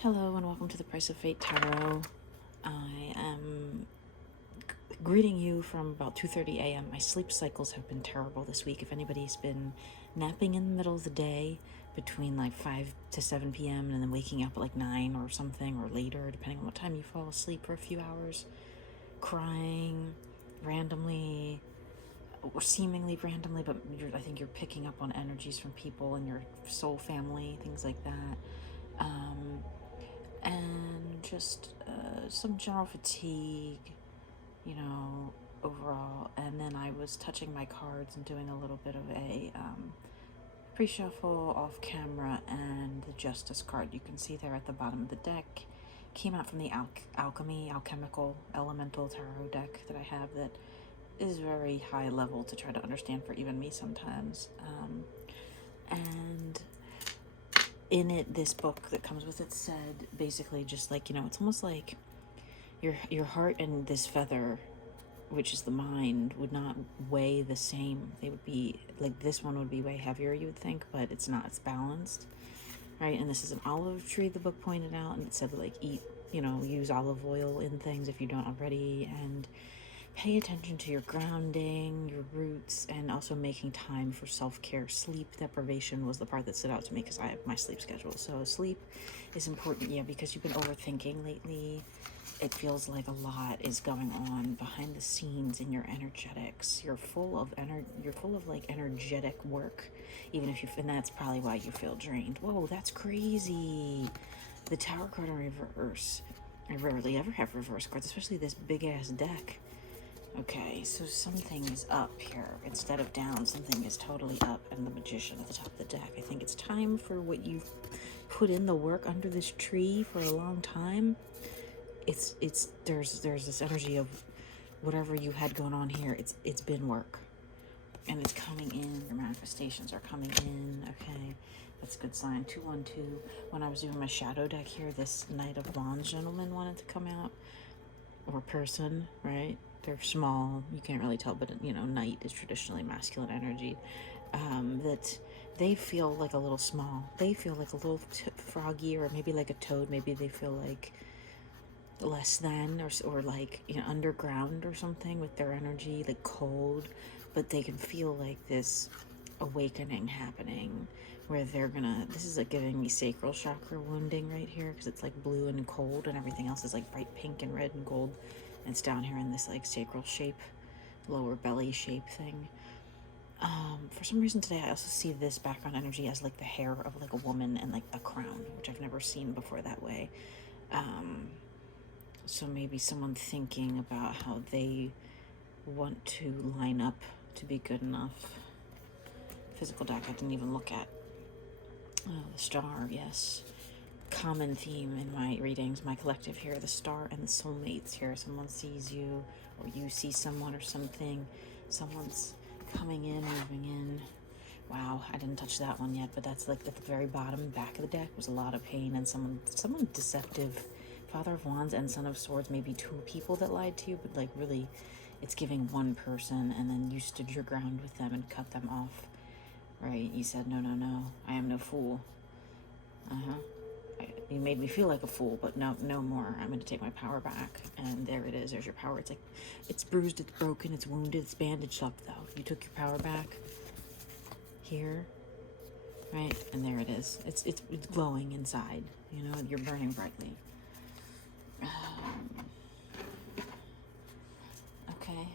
Hello and welcome to the Price of Fate Tarot. I am greeting you from about 2:30 a.m. My sleep cycles have been terrible this week. If anybody's been napping in the middle of the day between like 5 to 7 p.m. and then waking up at like 9 or something or later, depending on what time you fall asleep for a few hours, crying randomly or seemingly randomly, but I think you're picking up on energies from people in your soul family, things like that. And just some general fatigue, overall. And then I was touching my cards and doing a little bit of a pre-shuffle off camera, and the Justice card you can see there at the bottom of the deck came out from the alchemical elemental tarot deck that I have that is very high level to try to understand for even me sometimes. And in it, this book that comes with it said basically just like, it's almost like your heart and this feather, which is the mind, would not weigh the same. They would be like, this one would be way heavier, you would think, but it's not. It's balanced, right? And this is an olive tree, the book pointed out, and it said like eat, use olive oil in things if you don't already, and pay attention to your grounding, your roots, and also making time for self-care. Sleep deprivation was the part that stood out to me because I have my sleep schedule. So sleep is important, yeah, because you've been overthinking lately. It feels like a lot is going on behind the scenes in your energetics. You're full of like energetic work, even if and that's probably why you feel drained. Whoa, that's crazy. The Tower card in reverse. I rarely ever have reverse cards, especially this big ass deck. Okay, so something is up here. Instead of down, something is totally up, and the Magician at the top of the deck. I think it's time for what you've put in the work under this tree for a long time. There's this energy of whatever you had going on here. It's been work, and it's coming in. Your manifestations are coming in. Okay, that's a good sign. 212. When I was doing my shadow deck here, this Knight of Wands gentleman wanted to come out, or person, right? They're small, you can't really tell, but Knight is traditionally masculine energy. That they feel like a little small. They feel like a little froggy, or maybe like a toad. Maybe they feel like less than, or like underground or something with their energy, like cold. But they can feel like this awakening happening, where this is like giving me sacral chakra wounding right here, because it's like blue and cold, and everything else is like bright pink and red and gold. And it's down here in this like sacral shape, lower belly shape thing. For some reason today I also see this background energy as like the hair of like a woman and like a crown, which I've never seen before that way. So maybe someone thinking about how they want to line up to be good enough. Physical deck I didn't even look at. Oh, the star, yes. Common theme in my readings, my collective here, the star and the soulmates here. Someone sees you, or you see someone or something. Someone's coming in, moving in. Wow, I didn't touch that one yet, but that's like at the very bottom, back of the deck was a lot of pain, and someone deceptive. Father of Wands and Son of Swords, maybe two people that lied to you, but like really it's giving one person, and then you stood your ground with them and cut them off, right? You said, no, I am no fool. You made me feel like a fool, but no more. I'm going to take my power back. And there it is. There's your power. It's like, it's bruised, it's broken, it's wounded, it's bandaged up, though. You took your power back here, right? And there it is. It's glowing inside. You're burning brightly. Okay.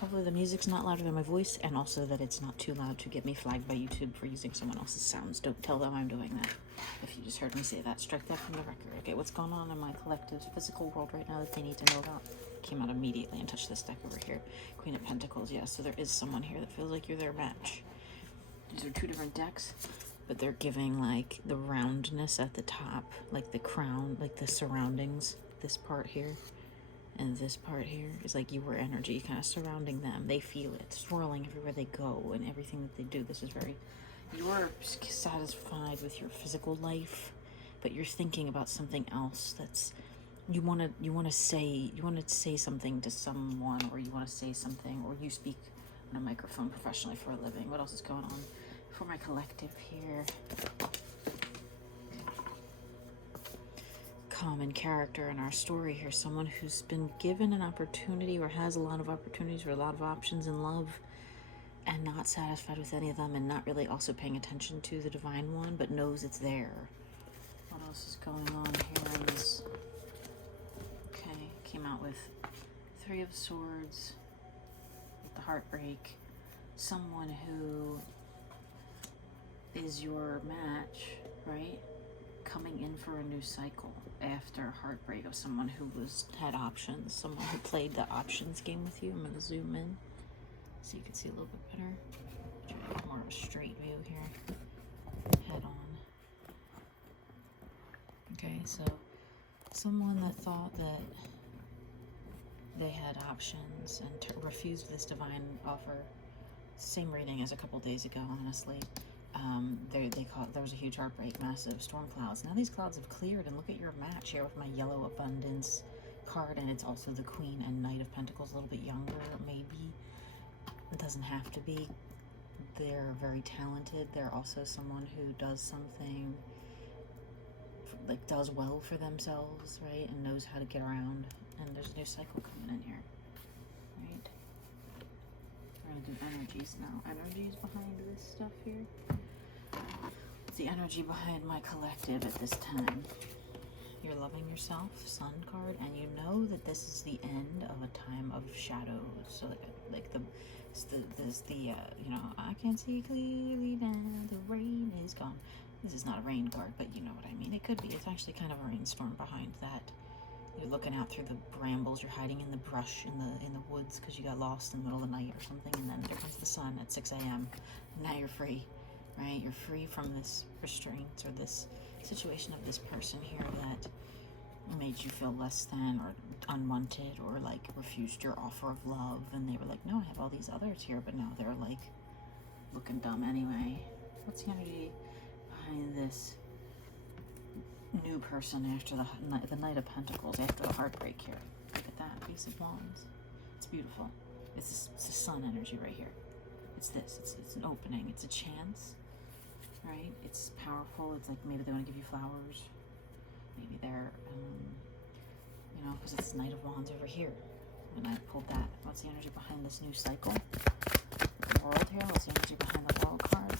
Hopefully the music's not louder than my voice, and also that it's not too loud to get me flagged by YouTube for using someone else's sounds. Don't tell them I'm doing that. If you just heard me say that, strike that from the record. Okay, what's going on in my collective physical world right now that they need to know about? Came out immediately and touched this deck over here. Queen of Pentacles, yeah, so there is someone here that feels like you're their match. These are two different decks, but they're giving like the roundness at the top, like the crown, like the surroundings, this part here. And this part here is like your energy kind of surrounding them. They feel it swirling everywhere they go and everything that they do. This is very, you're satisfied with your physical life, but you're thinking about something else that's, you want to say something to someone, or you want to say something, or you speak on a microphone professionally for a living. What else is going on for my collective here? common character in our story here, someone who's been given an opportunity or has a lot of opportunities or a lot of options in love and not satisfied with any of them, and not really also paying attention to the divine one, but knows it's there. What else is going on here in this? Okay, came out with Three of Swords with the heartbreak. Someone who is your match, right? Coming in for a new cycle after heartbreak of someone who had options, someone who played the options game with you. I'm going to zoom in so you can see a little bit better. Try to get more of a straight view here. Head on. Okay, so someone that thought that they had options and refused this divine offer. Same reading as a couple days ago, honestly. There was a huge heartbreak, massive storm clouds. Now these clouds have cleared, and look at your match here with my yellow abundance card, and it's also the Queen and Knight of Pentacles, a little bit younger, maybe. It doesn't have to be. They're very talented. They're also someone who does something, like does well for themselves, right, and knows how to get around. And there's a new cycle coming in here, right? We're gonna do energies now. Energies behind this stuff here. What's the energy behind my collective at this time? You're loving yourself, Sun card, and you know that this is the end of a time of shadows. So like you know, I can see clearly now, the rain is gone. This is not a rain card, but you know what I mean. It could be. It's actually kind of a rainstorm behind that. You're looking out through the brambles. You're hiding in the brush in the woods because you got lost in the middle of the night or something. And then there comes the sun at 6 a.m. Now you're free, right? You're free from this restraint or this situation of this person here that made you feel less than or unwanted or like refused your offer of love. And they were like, no, I have all these others here, but now they're like looking dumb anyway. What's the energy behind this new person after the Knight of Pentacles, after the heartbreak here? Look at that, Ace of Wands. It's beautiful. It's a sun energy right here. It's this. It's an opening. It's a chance, right? It's powerful. It's like maybe they want to give you flowers. Maybe they're, you know, because it's Knight of Wands over here. And I pulled that. What's the energy behind this new cycle? The World here. What's the energy behind the World card?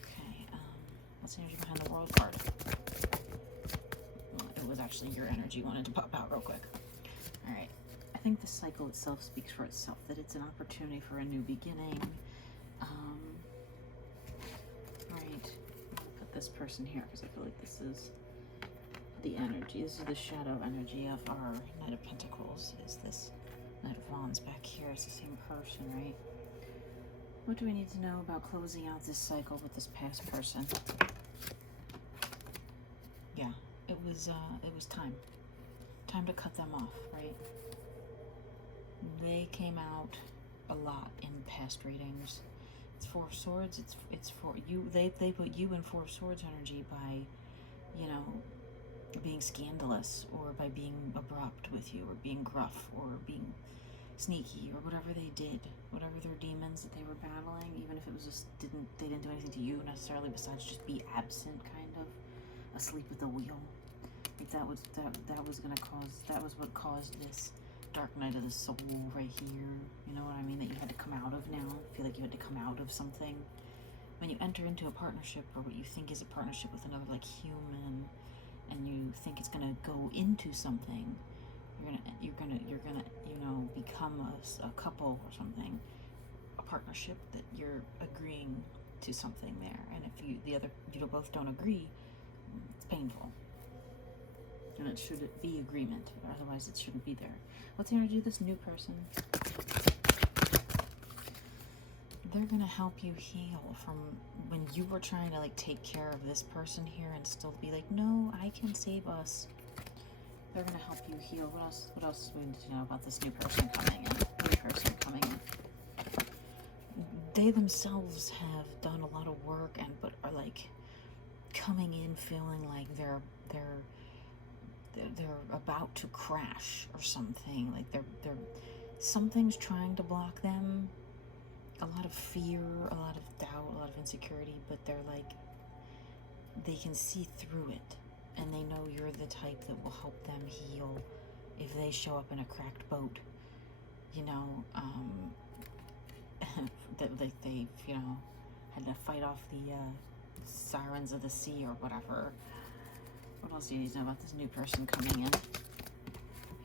Okay. What's the energy behind the World card? Well, it was actually your energy wanted to pop out real quick. All right. I think the cycle itself speaks for itself, that it's an opportunity for a new beginning. Right. I'm gonna put this person here because I feel like this is the energy. This is the shadow energy of our Knight of Pentacles. Is this Knight of Wands back here? It's the same person, right? What do we need to know about closing out this cycle with this past person? Yeah, it was time to cut them off, right? They came out a lot in past readings. It's Four of Swords. It's for you. They put you in Four of Swords energy by, you know, being scandalous or by being abrupt with you or being gruff or being sneaky or whatever they did, whatever their demons that they were battling, even if it was just they didn't do anything to you necessarily besides just be absent, kind of asleep at the wheel. Like that was what caused this dark night of the soul right here. You know what I mean? That you had to come out of now. I feel like you had to come out of something. When you enter into a partnership or what you think is a partnership with another like human, and you think it's gonna go into something, you're gonna you know, become a couple or something, a partnership that you're agreeing to something there. And if you both don't agree, it's painful. And it should be agreement, otherwise it shouldn't be there. What's the energy of this new person? They're gonna help you heal from when you were trying to like take care of this person here and still be like, no, I can save us. They're gonna help you heal. What else do we need to know about this new person coming in? New person coming in. They themselves have done a lot of work but are like coming in feeling like they're about to crash or something. Like they're something's trying to block them. A lot of fear, a lot of doubt, a lot of insecurity, but they're like, they can see through it. and they know you're the type that will help them heal if they show up in a cracked boat, you know, that they've, you know, had to fight off the sirens of the sea or whatever. What else do you need to know about this new person coming in?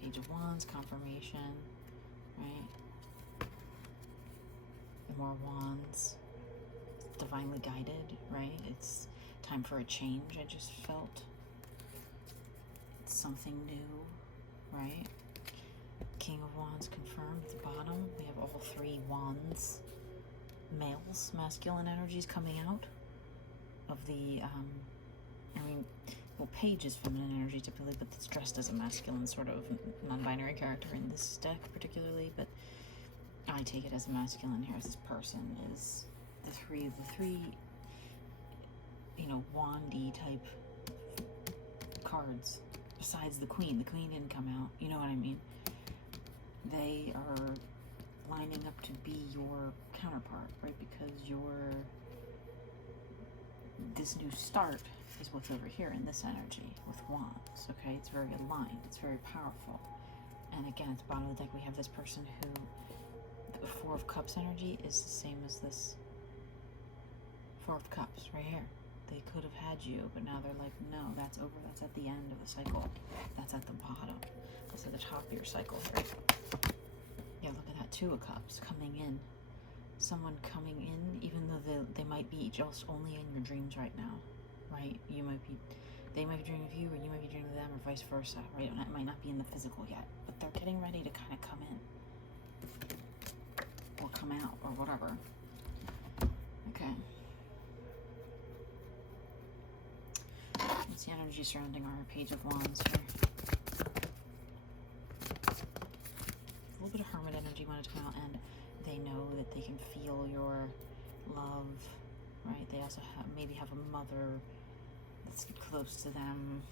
Page of Wands, confirmation, right? More wands, divinely guided, right? It's time for a change, I just felt. It's something new, right? King of Wands confirmed at the bottom. We have all 3 wands. Males, masculine energies coming out of the, well, Page is feminine energy typically, but it's dressed as a masculine sort of non-binary character in this deck particularly, but I take it as masculine here, as this person is the three, you know, wandy type cards, besides the Queen. The Queen didn't come out, you know what I mean? They are lining up to be your counterpart, right? Because this new start is what's over here in this energy with wands, okay? It's very aligned, it's very powerful. And again, at the bottom of the deck, we have this person who, the 4 of Cups energy is the same as this 4 of Cups right here. They could have had you, but now they're like, no, that's over. That's at the end of the cycle. That's at the bottom. That's at the top of your cycle, right? Yeah, look at that 2 of Cups coming in. Someone coming in, even though they might be just only in your dreams right now, right? They might be dreaming of you, or you might be dreaming of them, or vice versa, right? It might not be in the physical yet, but they're getting ready to kind of come in. Or come out, or whatever. Okay. What's the energy surrounding our Page of Wands here? A little bit of Hermit energy wanted to come out, and they know that they can feel your love, right? They also maybe have a mother that's close to them,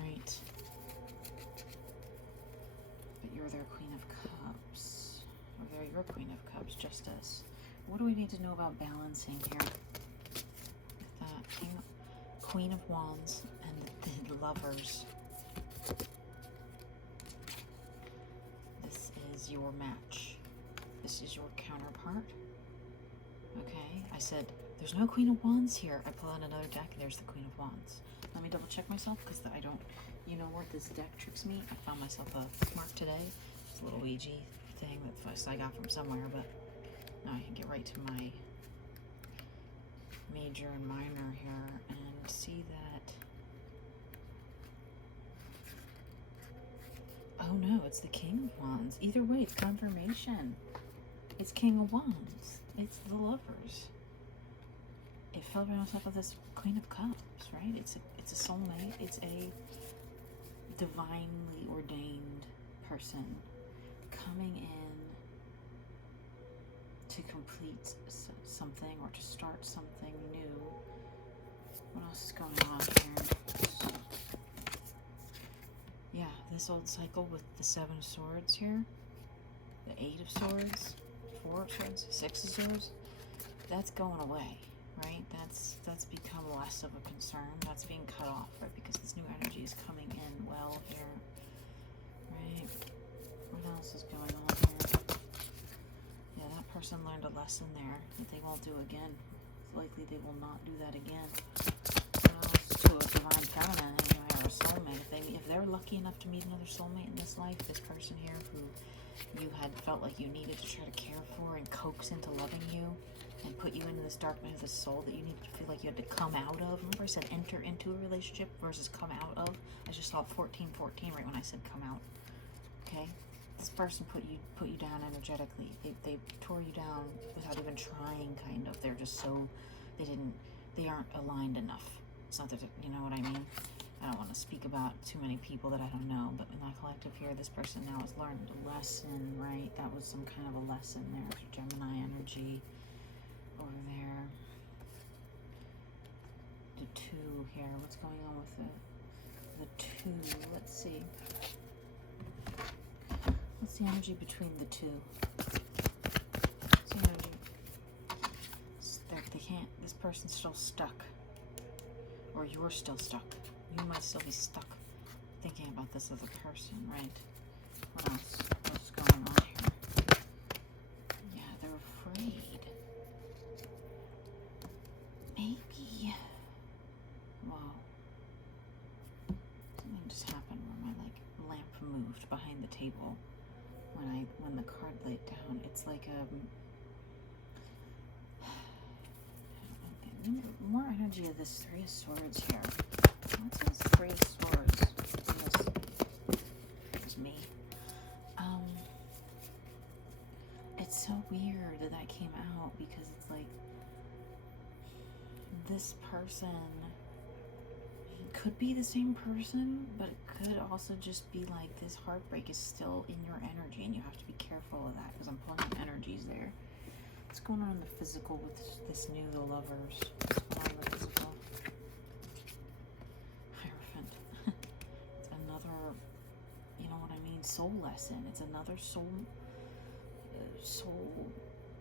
right? But you're their Queen of Cups, or they're your Queen of Cups, Justice. What do we need to know about balancing here? With that Queen of Wands and the Lovers. This is your match. This is your counterpart. Okay, I said there's no Queen of Wands here. I pull out another deck, there's the Queen of Wands. Let me double check myself, because I don't, you know what, this deck tricks me. I found myself a bookmark today. It's a little Ouija thing that I got from somewhere, but now I can get right to my major and minor here and see that. Oh no, it's the King of Wands. Either way, it's confirmation. It's King of Wands. It's the Lovers. It fell right on top of this Queen of Cups, right? It's a soulmate. It's a divinely ordained person coming in to complete something or to start something new. What else is going on here? Yeah, this old cycle with the 7 of Swords here, the 8 of Swords, 4 of Swords, 6 of Swords, that's going away, right? That's become less of a concern. That's being cut off, right? Because this new energy is coming in well here, right? What else is going on here? Yeah, that person learned a lesson there that they won't do again. It's likely they will not do that again. To a divine feminine, anyway, or a soulmate. If they're lucky enough to meet another soulmate in this life, this person here who you had felt like you needed to try to care for and coax into loving you and put you into this dark night of the soul that you needed to feel like you had to come out of. Remember I said enter into a relationship versus come out of? I just saw 1414 right when I said come out. Okay? This person put you down energetically. They tore you down without even trying, kind of. They're just so, they aren't aligned enough. It's not that, you know what I mean? I don't want to speak about too many people that I don't know, but in my collective here, this person now has learned a lesson, right? That was some kind of a lesson there. Gemini energy over there. The 2 here. What's going on with the 2? Let's see. What's the energy between the 2? What's the energy? They can't, this person's still stuck. Or or you're still stuck. You might still be stuck thinking about this other person, right? What else? What's going on here? Yeah, they're afraid. Maybe. Whoa. Something just happened where my lamp moved behind the table when the card laid down. It's like more energy of this Three of Swords here. What's this Three of Swords? It's me. It's so weird that came out because it's like this person could be the same person, but it could also just be like this heartbreak is still in your energy, and you have to be careful of that because I'm pulling up energies there. What's going on in the physical with this new The Lovers? What's going on in the physical? Hierophant. It's another, you know what I mean, soul lesson. It's another soul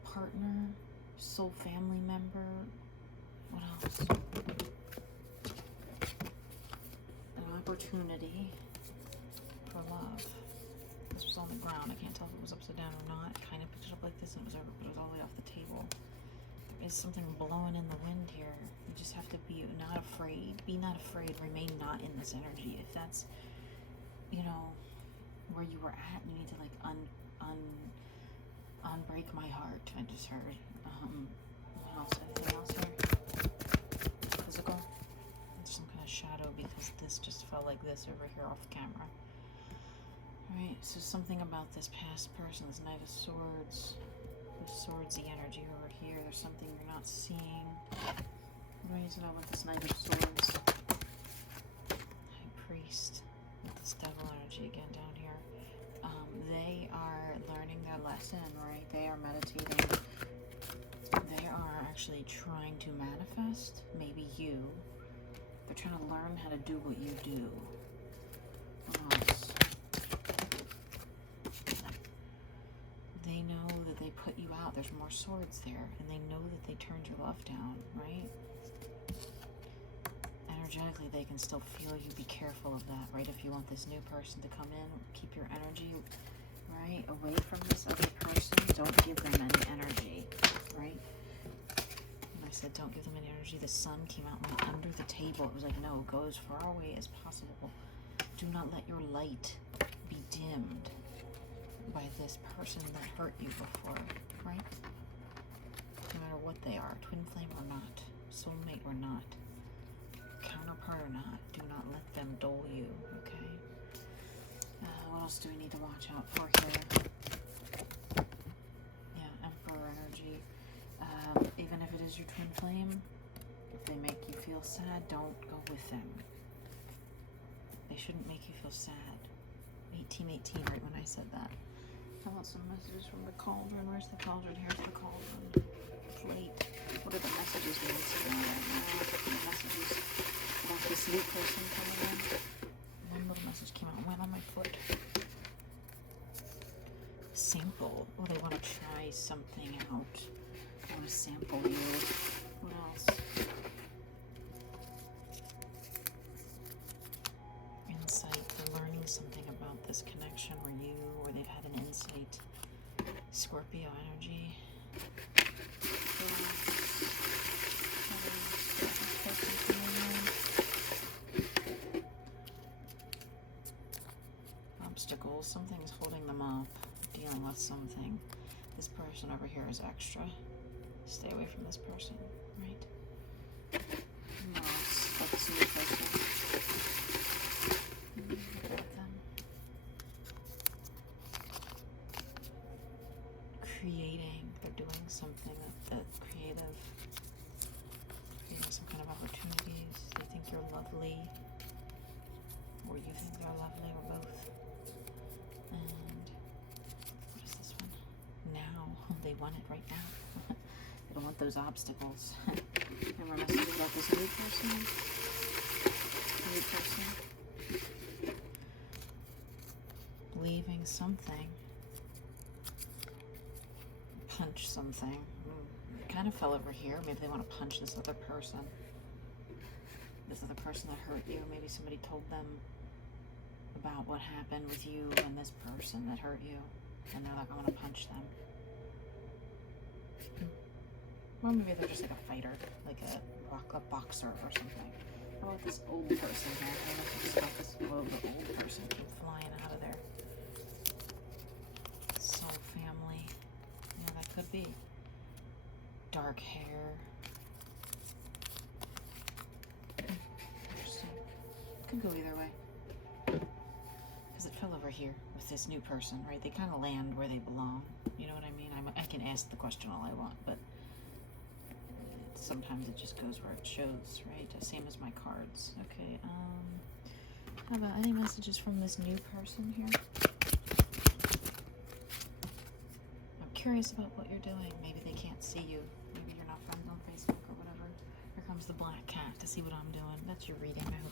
partner, soul family member. What else? An opportunity for love. This was on the ground. I can't tell if it was upside down or not. I kind of picked it up like this and it was over, but it was all the way off the table. There is something blowing in the wind here. You just have to be not afraid. Be not afraid. Remain not in this energy. If that's, you know, where you were at, you need to like unbreak my heart. I just heard. What else? Anything else here? Physical? It's some kind of shadow because this just felt like this over here off camera. Alright, so something about this past person, this Knight of Swords, the swordsy energy over here, there's something you're not seeing. What is it with this Knight of Swords? High Priest, with this Devil energy again down here. They are learning their lesson, right? They are meditating. They are actually trying to manifest, maybe you. They're trying to learn how to do what you do. What else? They know that they put you out. There's more swords there. And they know that they turned your love down, right? Energetically, they can still feel you. Be careful of that, right? If you want this new person to come in, keep your energy, right, away from this other person. Don't give them any energy, right? When I said don't give them any energy, the sun came out and went under the table. It was like, no, go as far away as possible. Do not let your light be dimmed by this person that hurt you before, right? No matter what they are, twin flame or not, soulmate or not, counterpart or not, do not let them dull you, okay? What else do we need to watch out for here? Yeah, Emperor energy. Even if it is your twin flame, if they make you feel sad, don't go with them. They shouldn't make you feel sad. 1818, right when I said that. I want some messages from the cauldron. Where's the cauldron? Here's the cauldron. Plate. What are the messages we need to know right now? The messages about this new person coming in. One little message came out and went on my foot. Sample. Oh, they want to try something out. I want to sample you. What else? Insight. They're learning something about this connection or they've had an insight. Scorpio energy. Obstacles. Something's holding them up. Dealing with something. This person over here is extra. Stay away from this person, right? No, let's see the person. Look at them. Creating. They're doing something that's creative. Creating some kind of opportunities. They think you're lovely. Or you think they're lovely, or both. And what is this one? Now. They want it right now. They don't want those obstacles. And we're messaging about this new person. New person. Leaving something. Punch something. It kind of fell over here. Maybe they want to punch this other person. this other person that hurt you. Maybe somebody told them about what happened with you and this person that hurt you, and they're like, I want to punch them. Or maybe they're just like a fighter, like a boxer or something. How about this old person here? I don't know if this about this old person came flying out of there. Soul family. Yeah, that could be. Dark hair. Interesting. Could go either way. Because it fell over here with this new person, right? They kind of land where they belong. You know what I mean? I can ask the question all I want, but sometimes it just goes where it shows, right? Same as my cards. Okay, how about any messages from this new person here? I'm curious about what you're doing. Maybe they can't see you. Maybe you're not friends on Facebook or whatever. Here comes the black cat to see what I'm doing. That's your reading now.